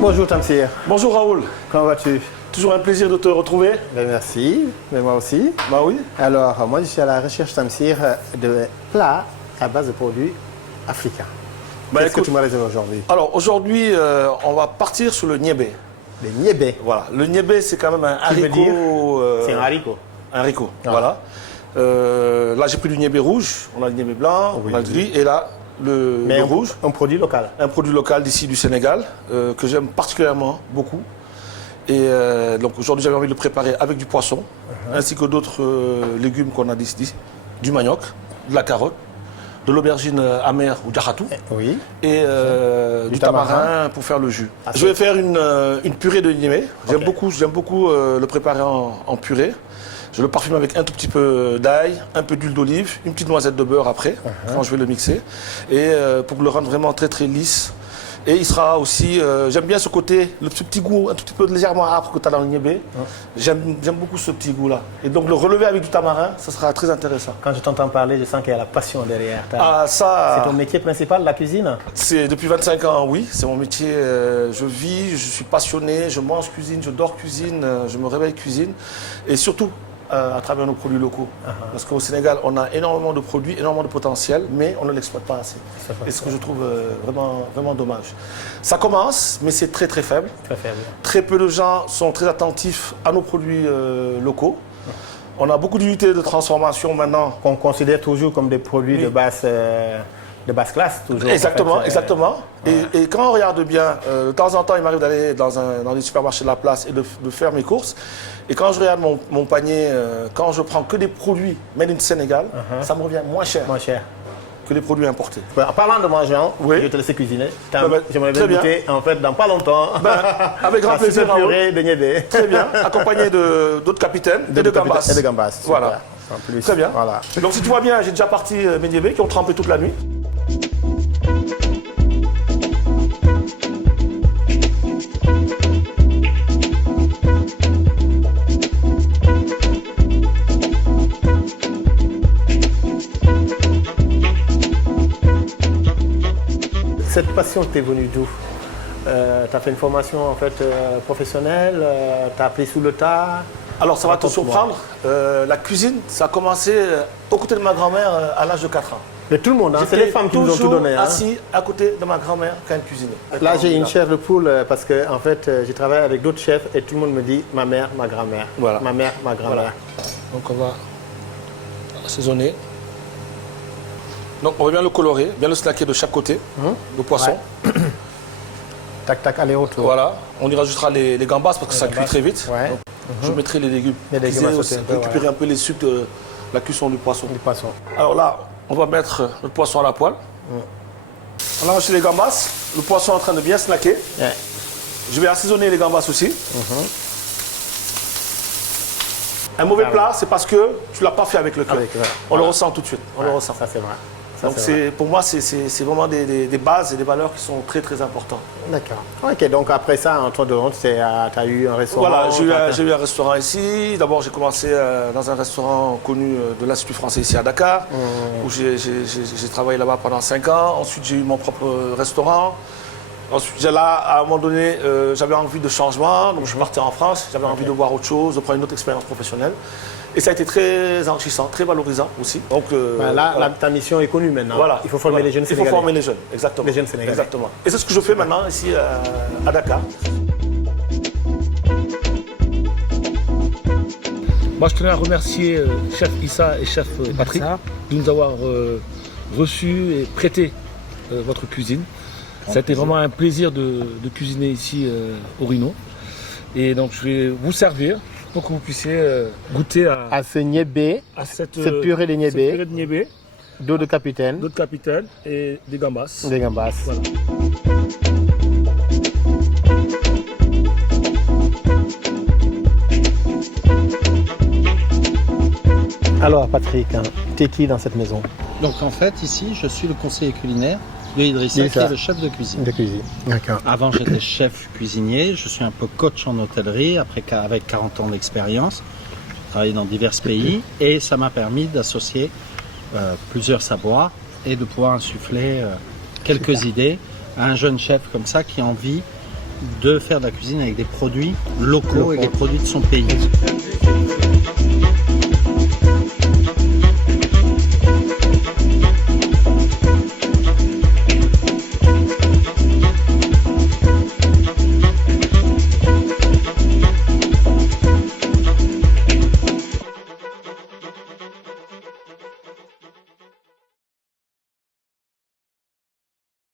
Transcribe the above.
Bonjour Tamsir. Bonjour Raoul. Comment vas-tu? Toujours un plaisir de te retrouver. Merci, mais moi aussi. Bah oui. Alors, moi je suis à la recherche Tamsir de plats à base de produits africains. Qu'est-ce que tu me réserves aujourd'hui? Alors aujourd'hui, on va partir sur le niébé. Le niébé. Voilà. Le niébé, c'est quand même un haricot. C'est un haricot. Un haricot, Ah. voilà. Là, j'ai pris du niébé rouge, on a le niébé blanc, Oui. on a le gris, et là, le rouge. Un produit local. Un produit local d'ici du Sénégal, que j'aime particulièrement beaucoup. Et donc aujourd'hui, j'avais envie de le préparer avec du poisson, ainsi que d'autres légumes qu'on a ici, du manioc, de la carotte, de l'aubergine amère ou djahatu, Oui. et du tamarin pour faire le jus. Ah, je vais faire une purée de niébé. J'aime beaucoup le préparer en purée. Je le parfume avec un tout petit peu d'ail, un peu d'huile d'olive, une petite noisette de beurre après, quand je vais le mixer. Et pour le rendre vraiment très très lisse. Et il sera aussi, j'aime bien ce côté, ce petit goût un tout petit peu légèrement âpre que tu as dans le niébé. J'aime beaucoup ce petit goût-là. Et donc le relever avec du tamarin, ça sera très intéressant. Quand je t'entends parler, je sens qu'il y a la passion derrière. Ah, ça, C'est ton métier principal, la cuisine? c'est depuis 25 ans, oui. C'est mon métier. Je vis, je suis passionné, je mange cuisine, je dors cuisine, je me réveille cuisine. Et surtout, à travers nos produits locaux. Parce qu'au Sénégal, on a énormément de produits, énormément de potentiel, mais on ne l'exploite pas assez. Et ce que je trouve vraiment dommage. Ça commence, mais c'est très très faible. Très faible. Très peu de gens sont très attentifs à nos produits locaux. On a beaucoup d'unités de transformation maintenant. Qu'on considère toujours comme des produits de basse classe. Toujours, Exactement, en fait, exactement. Ouais. Et quand on regarde bien, de temps en temps, il m'arrive d'aller dans les supermarchés de la place et de faire mes courses. Et quand je regarde mon panier, quand je prends que des produits made in Sénégal, ça me revient moins cher Moins cher. que les produits importés. En parlant de mangeant, Oui. je vais te laisser cuisiner. J'aimerais très bien bien. goûter, en fait, dans pas longtemps. Avec grand la plaisir, super Raoul. purée de niébé. Très bien, accompagné d'autres capitaines et de gambas. Et de gambas. super. Voilà. En plus, Très bien. Voilà. Donc si tu vois bien, j'ai déjà parti mes niébés qui ont trempé toute la nuit. Cette passion t'est venue d'où? Tu as fait une formation en fait, professionnelle, tu as appris sous le tas. Alors ça va te Raconte-moi. surprendre, la cuisine, ça a commencé aux côtés de ma grand-mère à l'âge de 4 ans. De tout le monde, hein, c'est les femmes qui nous ont tout donné. Hein. Assis à côté de ma grand-mère quand elle cuisinait. Là, j'ai une chair de poule parce que en fait, j'ai travaillé avec d'autres chefs et tout le monde me dit ma mère, ma grand-mère. Voilà. Ma mère, ma grand-mère. Donc on va assaisonner. Donc on va bien le colorer, bien le snacker de chaque côté, le poisson. Ouais. Tac, tac, aller autour. Voilà, on y rajoutera les gambas parce que ça cuit très vite. Ouais. Donc, je mettrai les légumes. Les légumes Cuisiner à aussi, sauter un peu, récupérer un peu les sucres de la cuisson du poisson. Du poisson. Alors là, on va mettre le poisson à la poêle. On a rajouté les gambas, le poisson est en train de bien snacker. Ouais. Je vais assaisonner les gambas aussi. Un mauvais plat, c'est parce que tu ne l'as pas fait avec le cœur. Avec, ouais. On Voilà. le ressent tout de suite. On le ressent. Ça, c'est vrai. Ça, Donc c'est pour moi, c'est vraiment des bases et des valeurs qui sont très très importantes. vrai. D'accord. Ok, donc après ça, en 3 de ronde, tu as eu un restaurant. Voilà, j'ai eu un restaurant ici. D'abord, j'ai commencé dans un restaurant connu de l'Institut français ici à Dakar, où j'ai travaillé là-bas pendant 5 ans. Ensuite, j'ai eu mon propre restaurant. Ensuite, là, à un moment donné, j'avais envie de changement, donc je suis parti en France. J'avais envie de voir autre chose, de prendre une autre expérience professionnelle. Et ça a été très enrichissant, très valorisant aussi. Donc, Là, voilà. ta mission est connue maintenant. Voilà. Il faut former les jeunes Il faut Sénégalais. former les jeunes, exactement. Les jeunes Sénégalais. Exactement. Et c'est ce que je fais maintenant ici à Dakar. Moi, je tenais à remercier chef Issa et chef Patrick de nous avoir reçus et prêté votre cuisine. Ça a été vraiment un plaisir de cuisiner ici au Rhino. Et donc, je vais vous servir pour que vous puissiez goûter À ce niébé, à cette purée de niébé, purée de niébé, d'eau de capitaine, d'autres capitaines et des gambas. des gambas. Voilà. Alors Patrick, t'es qui dans cette maison? Donc en fait ici je suis le conseiller culinaire de Idrissa, qui Idrissa. est le chef de cuisine. De cuisine. D'accord. Avant, j'étais chef cuisinier. Je suis un peu coach en hôtellerie, avec 40 ans d'expérience. J'ai travaillé dans divers pays et ça m'a permis d'associer plusieurs savoirs et de pouvoir insuffler quelques idées à un jeune chef comme ça qui a envie de faire de la cuisine avec des produits locaux et des produits de son pays.